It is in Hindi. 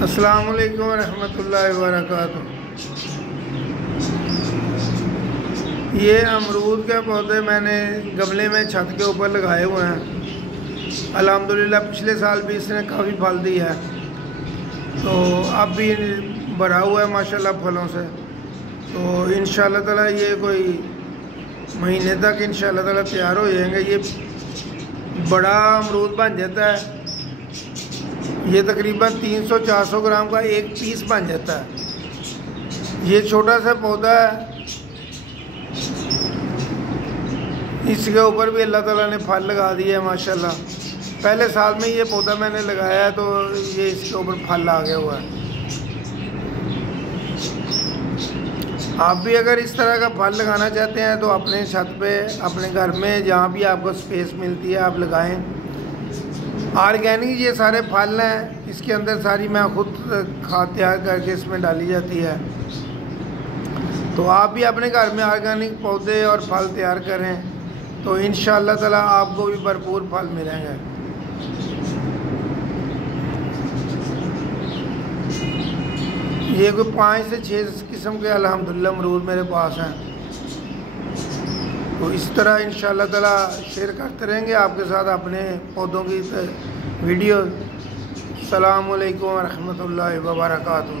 अस्सलामु अलैकुम रहमतुल्लाहि व बरकातुहू। ये अमरूद के पौधे मैंने गमले में छत के ऊपर लगाए हुए हैं। अल्हम्दुलिल्लाह पिछले साल भी इसने काफ़ी फल दी है, तो अब भी भरा हुआ है माशाल्लाह फलों से। तो इंशाल्लाह ताला ये कोई महीने तक इंशाल्लाह ताला तैयार हो जाएंगे। ये बड़ा अमरूद बन जाता है, ये तकरीबन 300-400 ग्राम का एक पीस बन जाता है। ये छोटा सा पौधा है, इसके ऊपर भी अल्लाह ताला ने फल लगा दिए है माशाल्लाह। पहले साल में ये पौधा मैंने लगाया है, तो ये इसके ऊपर फल आ गया हुआ है। आप भी अगर इस तरह का फल लगाना चाहते हैं तो अपने छत पे, अपने घर में जहाँ भी आपको स्पेस मिलती है आप लगाएं। ऑर्गेनिक ये सारे फल हैं, इसके अंदर सारी मैं खुद खाद तैयार करके इसमें डाली जाती है। तो आप भी अपने घर में ऑर्गेनिक पौधे और फल तैयार करें, तो इंशाअल्लाह ताला आपको भी भरपूर फल मिलेंगे। ये कोई 5 से 6 किस्म के अल्हम्दुलिल्लाह अमरूद मेरे पास हैं। तो इस तरह इंशाअल्लाह ताला शेयर करते रहेंगे आपके साथ अपने पौधों की वीडियो। अस्सलामु अलैकुम व रहमतुल्लाहि व बरकातुहू।